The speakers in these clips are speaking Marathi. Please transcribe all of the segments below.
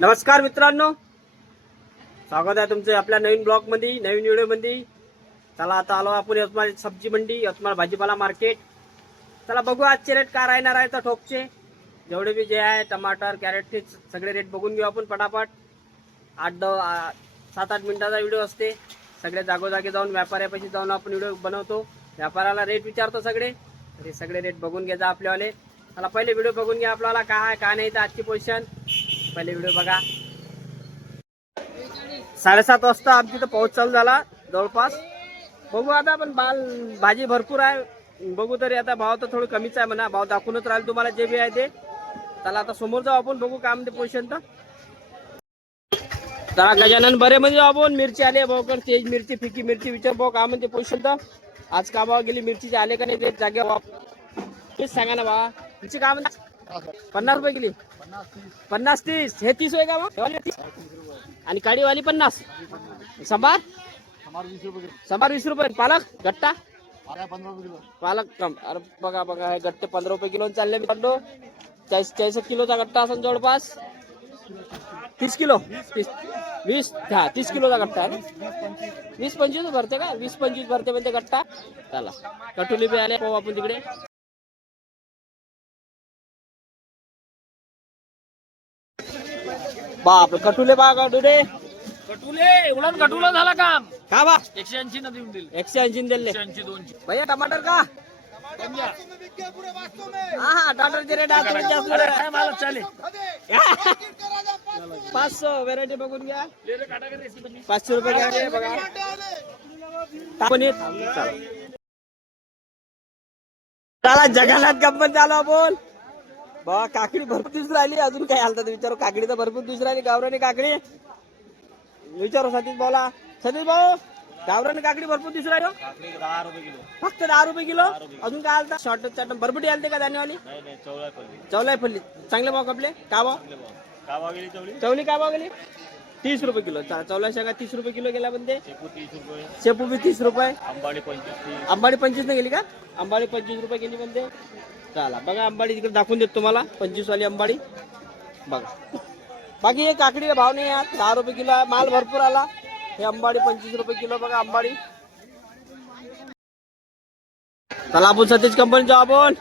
नमस्कार मित्रांनो, स्वागत आहे तुमचं आपल्या नवीन ब्लॉग मध्ये, नवीन व्हिडिओ मध्ये। चला आता आलो आपण यवतमाळ सब्जी मंडी, यवतमाळ भाजीपाला मार्केट। चला बघू आजचे रेट काय राहणार आहे तर ठोकचे जेवढे बी जे आहे टमाटर कॅरेटचे सगळे रेट बघून घेऊ आपण पटापट। 7-8 मिनिटाचा व्हिडिओ असते। सगळे जागोजागी जाऊन व्यापाऱ्यापाशी जाऊन आपण व्हिडिओ बनवतो, व्यापाऱ्याला रेट विचारतो सगळे। हे सगळे रेट बघून घ्यायचा आपल्यावाले। चला पहिले व्हिडिओ बघून घ्या आपल्याला काय आहे काय नाही तर आजची पोझिशन। पहिले व्हिडिओ बघा। 7:30 वाजता आमची तर पाऊस चालू झाला जवळपास। बघू आता पण भाजी भरपूर आहे, बघू तरी आता भाव तर थोडं कमीच आहे म्हणा, भाव दाखवूनच राहील तुम्हाला जे बी आहे ते। चला आता समोर जाऊ आपण, बघू काय म्हणते पोझिशन तर। चला गजानन बरे म्हणजे आपण मिरची आले भाऊ, तेज मिरची फिकी मिरची विचार भाऊ काय म्हणते पोझिशन तर। आज का भाव गेली मिरचीचे आले का नाही रेट जागेवर तेच सांगा ना बा। मिरची काय म्हणते 50 रुपये किलो, 50-30 हे 30 होय का मग? आणि काळीवाली 50, संभार 20 रुपये, पालक गट्टा पालक कम। अरे बघा बघा हे गट्टे 15 रुपये किलो चालले मित्रांनो। 40 किलोचा गट्टा असून जवळपास 30 किलो 20 हा 30 किलोचा गट्टा आहे। 20-25 भरते का? 20-25 भरते म्हणजे गट्टा। चला कटुली बी आले पाहू आपण तिकडे। बाप कटुले बा कटुले उलट कटुला झाला काम का बा 180 न देऊन दिले। 180 दिले 180 200 भैया। टमाटर का हा टमाटरचे रेट काय मला चालेल 500 व्हेरायटी बघून घ्या। 500 रुपये घ्या बघा। आपण येत चला जगन्नाथ गप्पन चालू बोल बा। काकडी भरपूर दिवस राहिली, अजून काय हालतात विचारू। काकडी तर भरपूर दिवस राहिली, गावरानी काकडी विचारू सतीश भाऊला। सतीश भाऊ गावरानी काकडी भरपूर दिवस राहिलो, 10 रुपये किलो फक्त 10 रुपये किलो। अजून काय हालतात शॉर्ट चाट भरपुटी आलते का धान्यवाली? नाही चवलाई फल्ली चांगले भाव कपले का भाव? चवली काय भाव गेली? 30 रुपये किलो। चवला शेंगा 30 रुपये किलो गेला म्हणते। शेपू बी 30 रुपये। अंबाडी 25 न गेली का? अंबाडी 25 रुपये गेली म्हणते। चला बघा अंबाडी तिकडे दाखवून देतो तुम्हाला, 25 वाली अंबाडी बघा। बाकी हे काकडीला भाव नाही आहे, 10 रुपये किलो आहे, माल भरपूर आला। हे अंबाडी 25 रुपये किलो बघा अंबाडी। चला आपण सतीश कंपनी जाऊ आपण।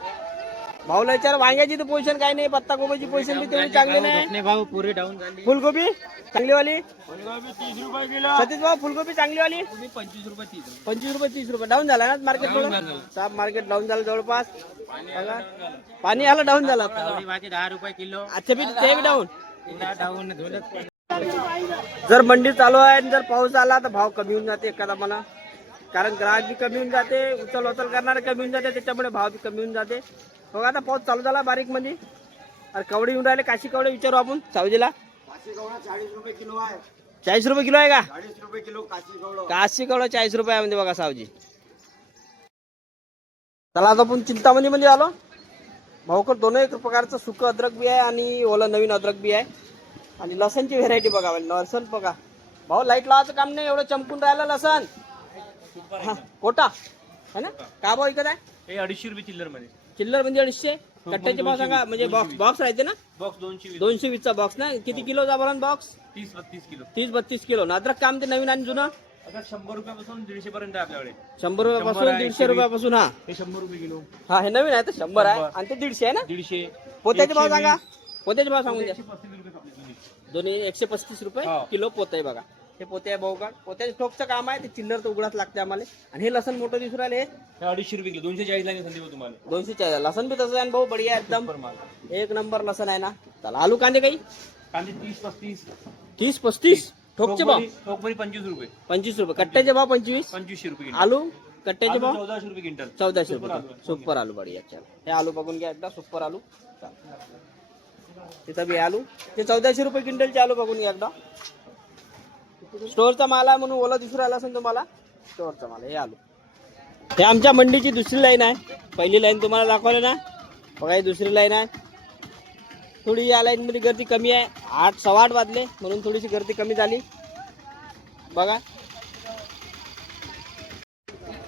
भाऊला विचार वांग्याची तर पोझिशन काय नाही, पत्ता गोबीची पोझिशन बी तेवढी चांगली नाही। भाव पुरे डाऊन झाली। फुलगोबी चांगली वाली 30 रुपये किलो। सतीश भाऊ फुलगोबी चांगली वाली 25 रुपये 30 25 रुपये 30 रुपये डाऊन झाला ना मार्केट थोडं। साप मार्केट डाऊन झालं जवळपास। बघा पाणी आलं डाऊन झालं। 10 रुपये किलो। अच्छा बी ते बी डाऊन डाऊन जर मंडी चालू आहे आणि जर पाऊस आला तर भाव कमी होऊन जाते एखादा मला, कारण ग्राहक बी कमी होऊन जाते, उचल करणारे कमी होऊन जाते, त्याच्यामुळे भाव बी कमी होऊन जाते। बघा आता पाऊस चालू झाला बारीक मध्ये। अरे कवडी येऊन राहिले, काशी कवडे विचारू आपण सावजीला। 40 रुपये किलो आहे। 40 रुपये किलो आहे का? 40 रुपये किलो काशी काशी कवडा 40 रुपये आहे म्हणजे बघा सावजी। चला आता आपण चिंतामणी मध्ये आलो। भाऊकर दोन्ही प्रकारचं सुकं अद्रक बी आहे आणि ओलं नवीन अद्रक बी आहे। आणि लसणची व्हेरायटी बघा, लसण बघा भाऊ लाईट लावायचं काम नाही, एवढं चमकून राहिलं लसण। हा कोटा है ना का भाऊ इकडे आहे? हे 250 रुपये चिल्लर मध्ये। चिल्लर म्हणजे 250। कट्ट्याचे भाव सांगा, म्हणजे बॉक्स राहते ना? बॉक्स 220 220 चा बॉक्स ना? किती किलोचा बरं बॉक्स? 30-32 किलो। 30-32 किलो ना अद्रक काम ते नवीन आणि जुनं? आता 100 रुपयापासून 150 पर्यंत आहे आपल्याकडे। 100 रुपयापासून 150 रुपयापासून हा हे 100 रुपये किलो। हा हे नवीन आहे तर 100 आहे आणि ते 150 आहे ना? 150 पोत्याचे भाव सांगा, पोत्याचे भाव सांगून द्या। 135 रुपये आपले दोन्ही। दोन्ही 135 रुपये हो. किलो पोत आहे बघा। हे पोते आहे भाऊ का? पोत्याचे ठोकचं काम आहे, ते चिल्लर तर उघडाच लागते आम्हाला। आणि हे लसण मोठं दिसून राहिले हे 250 रुपये किलो, 240 ला संदीप तुम्हाला। 240 लसण बी तसं आहे भाऊ, बढिया एकदम एक नंबर लसण आहे ना। चला आलू कांदे काही कांदे 30-35। 30-35 ठोकचे भाव ठोकभरी 25 रुपये। 25 रुपये कट्ट्याचे भाव 25 रुपये किलो। आलू कट्ट्याचे भाव 1400 रुपये क्विंटल। 1400 रुपये सुपर आलू बढिया। चला हे आलू बघून घ्या एकदा, सुपर आलू। तिथं बी आलू ते 1400 रुपये क्विंटलचे आलू बघून घ्या एकदा। स्टोअरचा माल आहे म्हणून ओला दिसून राहिला असेल तुम्हाला, स्टोअरचा माल हे आलू। हे आमच्या मंडीची दुसरी लाईन आहे, पहिली लाईन तुम्हाला दाखवली ना बघा, ही दुसरी लाईन आहे। थोडी या लाईन मध्ये गर्दी कमी आहे, 8-8:15 वाजले म्हणून थोडीशी गर्दी कमी झाली बघा।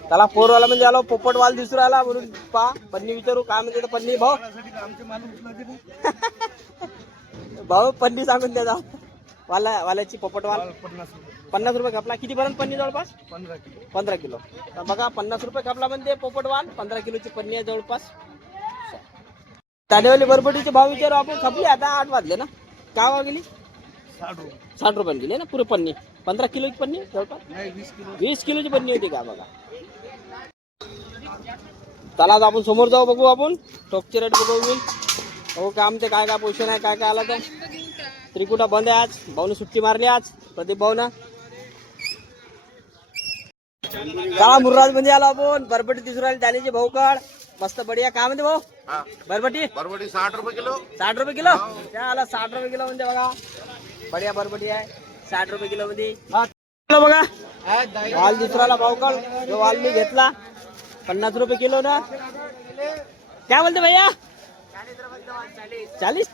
त्याला पोरवाला म्हणजे आलो, पोपटवाल दिसून राहिला म्हणून पा पन्नी विचारू काय म्हणजे पन्नी भाऊ भाऊ पन्नी सांगून द्या. वाल्याची पोपटवाल 50 रुपये खपला. किती पर्यंत पन्नी जवळपास 15 किलो. तर बघा 50 रुपये खपला म्हणजे पोपटवाल 15 किलोची पन्नी आहे जवळपास. ताडेवाली बरबटीचे भाव विचारू आपण. खपली आता 8 वाजले ना. काय भाव गेली 60 रुपयाने गेली ना पुरे पन्नी. 15 किलोची पन्नी जवळपास 20 किलोची पन्नी होती का बघा. चला आता आपण समोर जाऊ बघू. आपण टोपचे रेट बघू. हो काम ते काय काय पोझिशन आहे काय काय आला तर. त्रिकुटा बंद आहे आज. भाऊने सुट्टी मारली आज प्रदीप भाऊना. काळा मुर्राज मध्ये आलो आपण. बरबटी 30 रुपये दाण्याचे भाऊ काढ मस्त बढिया. काय म्हणते भाऊ बरबटी 60 रुपये किलो. 60 रुपये किलो. त्या आला 60 रुपये किलो म्हणजे बघा बढिया बरबटी आहे 60 रुपये किलो मध्ये. बघा वाल दुसराला भाऊ काढ. जो वाल मी घेतला 50 रुपये किलो ना. काय बोलते भैया 40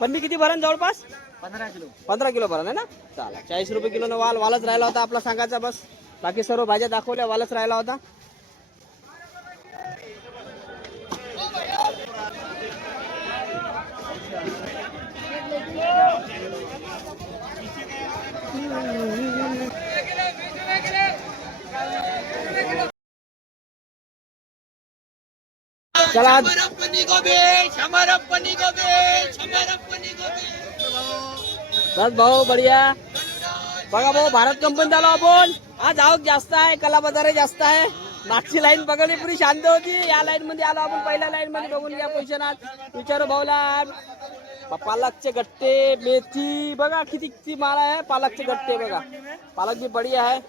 पन्नी किती भरण जवळपास 15 किलो भरण आहे ना. चला 40 रुपये किलो ना वाल. वालच राहिला होता आपला सांगायचा बस. बाकी सर्व भाज्या दाखवल्या वालच राहिला होता. चला बस भाऊ बढिया. बघा भाऊ भारत कंपनीत आलो आपण. आज आवक जास्त आहे कला बाजार जास्त आहे. मागची लाईन बघायला पुरी शांत होती. या लाईन मध्ये आलो आपण. पहिल्या लाईन मध्ये बघून घ्या पोझिशनात. विचारू भाऊला पालकचे गट्टे मेथी बघा किती किती माल आहे. पालकचे गट्टे बघा पालक बी बढिया आहे.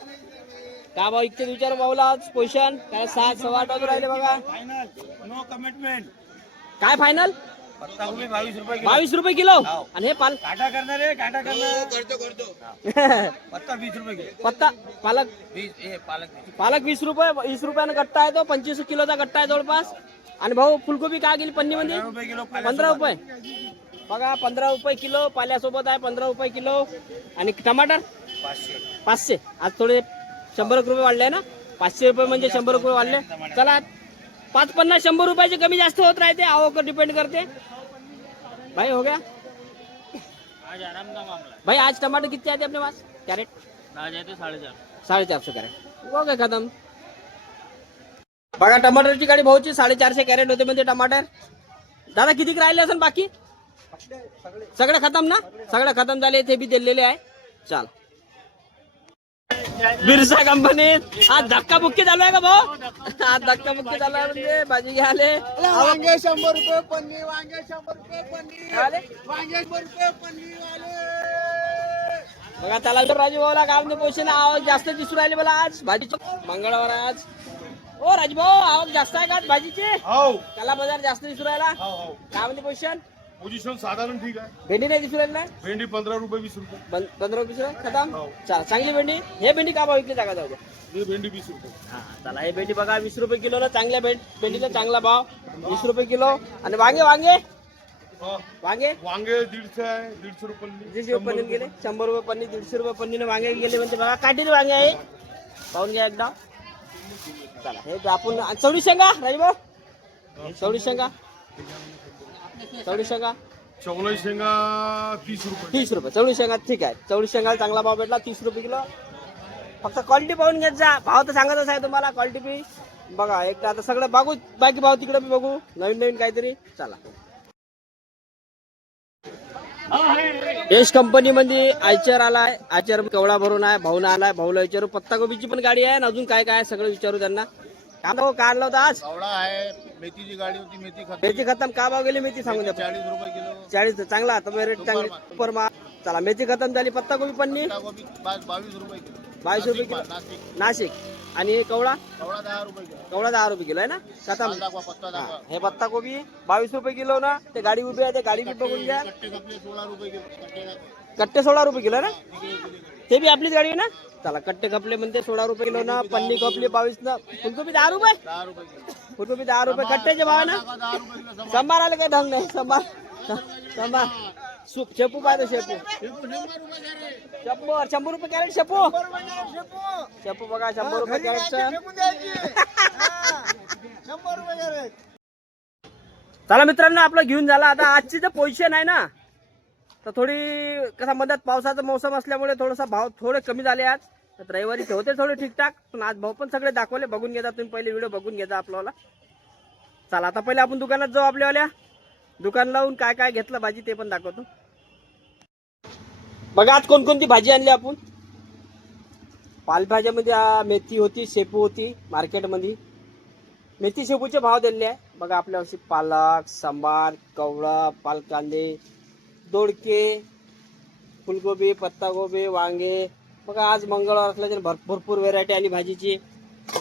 का भाऊ इतके विचारू भाऊला आज पोझिशन काय 7 सव्वा 8 राहिले बघा. No commitment. काय फायनल पत्ता गोबी 22 रुपये किलो. आणि हे काटा करणार आहे काटा करतो पत्ता 20 रुपये किलो. पत्ता पालक 20 रुपये 20 रुपयानं गट्टा आहे तो. 25 किलोचा गट्टा आहे जवळपास. आणि भाऊ फुलकोबी काय गेली पन्नी मध्ये 15 रुपये बघा 15 रुपये किलो. पाल्यासोबत आहे 15 रुपये किलो. आणि टमाटर 500. आज थोडे 100 रुपये वाढले ना. 500 रुपये म्हणजे 100 रुपये वाढले. चला 5-50 100 रुपयाचे कमी जास्त होत राहते. आवक डिपेंड करते भाई. हो गया आज आराम का मामला भाई. आज टमाटर कितने आते अपने पास कैरेट आज आते 450 कैरेट हो गए खत्म. बघा टमाटरची गाडी भाऊची 450 कॅरेट होते म्हणजे टमाटर. दादा किती राहिले असेल बाकी सगळे खतम ना. सगळे खतम झाले. ते बी दिलेले आहे. चल बिरसा कंपनीत आज धक्का बुक्की चालू आहे का भाऊ. आज धक्का बुक्की चालू आहे म्हणजे भाजी घ्याले. वांगे 100 रुपये पन्नी. वांगे 100 रुपये पन्नी. आले वांगे 100 रुपये पन्नी वाले. बघा चला राजू भाऊला काय म्हणजे पोषण आवक जास्त दिसून राहिली मला आज भाजीची. मंगळवार आज. ओ राजभाऊ आवक जास्त आहे का आज भाजीची. कला बाजार जास्त दिसून राहिला. काय म्हणजे पोझिशन साधारण ठीक आहे. भेंडी नाही दिसून राहिली ना. भेंडी 15 रुपये 20 रुपये. 15 रुपये खतम. चला चांगली भेंडी. हे भेंडी का भाव विकली जागा जाऊ द्या. हे भेंडी 20 रुपये. हा चला हे भेंडी बघा 20 रुपये किलो ना. चांगल्या भेंडीला चांगला भाव 20 रुपये किलो. आणि वांगे वांगे वांगे 150 आहे. 150 रुपये 150 रुपये गेले. 100 रुपये पन्नी 150 रुपये पन्नीने वांगे गेले म्हणजे बघा काठीचे वांगे आहे. पाहून घ्या एकदा. चला हे आपण चवळी शेंगा राजभाऊ. चवळी शेंगा चवळी शेंगा 30 रुपये. 30 रुपये चवळी शेंगा ठीक आहे. चवळी शेंगा चांगला भाव भेटला 30 रुपये किलो. फक्त क्वालिटी पाहून घेत जा. भाव तर सांगतच आहे तुम्हाला. क्वालिटी बी बघा एकदा. आता सगळं बघू बाकी भाव तिकडे बी बघू नवीन नवीन काहीतरी. चला यश कंपनी मध्ये आयचर आलाय. आयचर कवळा भरून आहे. भाऊना आलाय. भाऊला विचारू. पत्ता गोबीची पण गाडी आहे. अजून काय काय सगळं विचारू त्यांना. काय आणलं होतं आज. आवळा आहे. मेथीची गाडी होती. मेथी खतम. का भाव गेली मेथी सांगून द्या. 40 रुपये किलो. 40 चांगला आता रेट चांगली सुपर माल. चला मेथी खतम झाली. पत्ता गोबी पन्नी 22 रुपये किलो. 22 रुपये किलो नाशिक. आणि कवळा 10 रुपये किलो. कवळा 10 रुपये किलो आहे ना. खतम. पत्ता हा, हे पत्ता कोबी 22 रुपये किलो ना. ते गाडी उभी आहे. ते गाडी बी बघून घ्या. कट्टे 16 रुपये किलो. कट्टे 16 रुपये किलो ना. ते बी आपलीच गाडी आहे ना. चला कट्टे कपले म्हणते 16 रुपये किलो ना. पन्नी कपली 22 ना. फुलकोबी 10 रुपये. 10 रुपये किलो. फुलकोबी 10 रुपये कट्ट्याचे भाव ना. 10 रुपये किलो. संभार आले काही ढंग नाही. संभार सूप शेपू पाहिजे. शेपू 100 रुपये कॅरेट. शेपू बघा 100 रुपये कॅरेटचं. चला मित्रांनो आपलं घेऊन झाला. आता आजची जे पोझिशन आहे ना तर थोडी कसा मध्यात पावसाचा मोसम असल्यामुळे थोडासा भाव थोडे कमी झाले आज. तर रविवारी ठेवते थोडे ठीकठाक, पण आज भाव पण सगळे दाखवले. बघून घेता तुम्ही, पहिले व्हिडिओ बघून घेता आपल्याला. चला आता पहिले आपण दुकानात जाऊ. आपल्यावाल्या दुकान लावून काय काय घेतलं भाजी ते पण दाखवतो. बघा आज कोणकोणती भाजी आणली आपण. पालेभाज्यामध्ये मेथी होती, शेपू होती मार्केटमध्ये. मेथी शेपूचे भाव दिलेले आहे बघा आपल्यावर्षी. पालक, सांबार, कवळा, पालकांदे, दोडके, फुलगोबी, पत्तागोबी, वांगे. बघा आज मंगळवार असल्याच्या भरपूर व्हेरायटी आली भाजीची.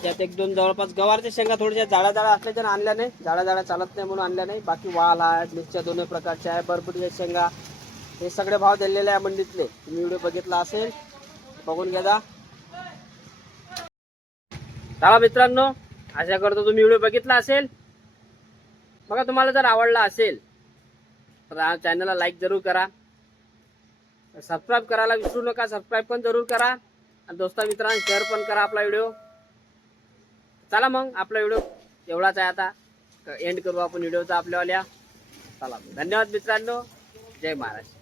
त्यात एक दोन जवळपास गवारच्या शेंगा थोड्याशा जाड्या असल्याच्या आणल्या नाही. जाड्या चालत नाही म्हणून आणल्या नाही. बाकी वाल आहे, मिरच्या दोन्ही प्रकारच्या आहे, बरबटीच्या शेंगा. हे सगळे भाव दिलेले आहे मंडीतले. तुम्ही व्हिडिओ बघितला असेल, बघून घ्या. चला मित्रांनो, आशा करतो तुम्ही व्हिडिओ बघितला असेल. बघा तुम्हाला जर आवडला असेल तर चॅनलला लाईक जरूर करा. सबस्क्राईब करायला विसरू नका. सबस्क्राईब पण जरूर करा आणि दोस्ता मित्रांना शेअर पण करा आपला व्हिडिओ. चला मग आपला व्हिडिओ एवढाच आहे. आता एंड करू आपण व्हिडिओचा आपल्यावाल्या. चला धन्यवाद मित्रांनो. जय महाराष्ट्र.